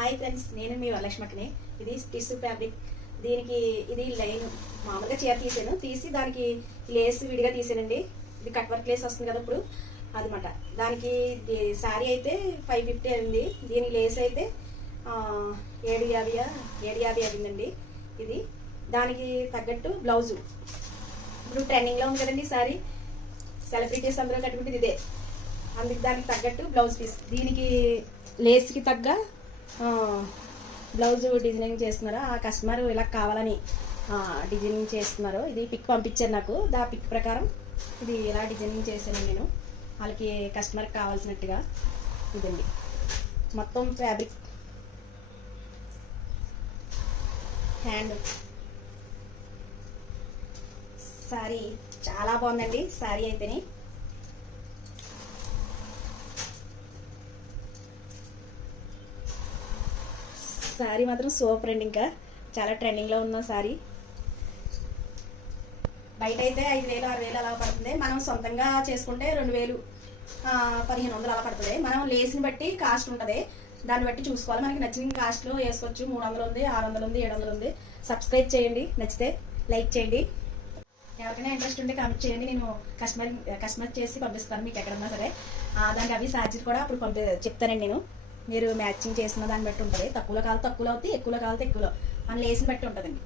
Hi friends, నేను మీ వరలక్ష్మకిని. ఇది tissue fabric. దీనికి ఇది లైన్ మామూలుగా చీర తీసి దానికి లేస్ విడిగా తీసానండి. ఇది కట్ వర్క్ లేస్ వస్తుంది కదా ఇప్పుడు అదనమాట. దానికి శారీ అయితే 550 అయింది. దీని లేస్ అయితే 750 అయిందండి. ఇది దానికి తగ్గట్టు బ్లౌజు ఇప్పుడు ట్రెండింగ్లో ఉంది కదండి శారీ. సెలబ్రిటీస్ అందరూ కట్టుకుంటుంది ఇదే. అందుకు దానికి తగ్గట్టు బ్లౌజ్ పీస్. దీనికి లేస్కి తగ్గ బ్లౌజ్ డిజైనింగ్ చేస్తున్నారు. ఆ కస్టమర్ ఇలా కావాలని డిజైనింగ్ చేస్తున్నారు. ఇది పిక్ పంపించారు నాకు. దా పిక్ ప్రకారం ఇది ఇలా డిజైనింగ్ చేశాను నేను వాళ్ళకి కస్టమర్కి కావాల్సినట్టుగా. ఇదండి మొత్తం ఫ్యాబ్రిక్ హ్యాండ్. శారీ చాలా బాగుందండి. శారీ అయితేనే శారీ మాత్రం సూపర్ అండి. ఇంకా చాలా ట్రెండింగ్లో ఉన్న శారీ. బయట అయితే 5,000 6,000 అలా పడుతుంది. మనం సొంతంగా చేసుకుంటే 2,000 1,500 అలా పడుతుంది. మనం లేస్ని బట్టి కాస్ట్ ఉంటుంది. దాన్ని బట్టి చూసుకోవాలి. మనకి నచ్చిన కాస్ట్లో వేసుకోవచ్చు. 300 ఉంది, 600 ఉంది, 700 ఉంది. సబ్స్క్రైబ్ చేయండి. నచ్చితే లైక్ చేయండి. ఎవరికైనా ఇంట్రెస్ట్ ఉంటే కామెంట్ చేయండి. నేను కస్టమర్ చేసి పంపిస్తాను మీకు ఎక్కడన్నా సరే. దానికి అవి ఛార్జీలు కూడా అప్పుడు చెప్తానండి నేను. మీరు మ్యాచింగ్ చేసిన దాన్ని బట్టి ఉంటుంది. తక్కువలో కావాలి తక్కువలో అవుతాయి, ఎక్కువలో కావాలి ఎక్కువలో. మన లేస్ని బట్టి ఉంటుందండి.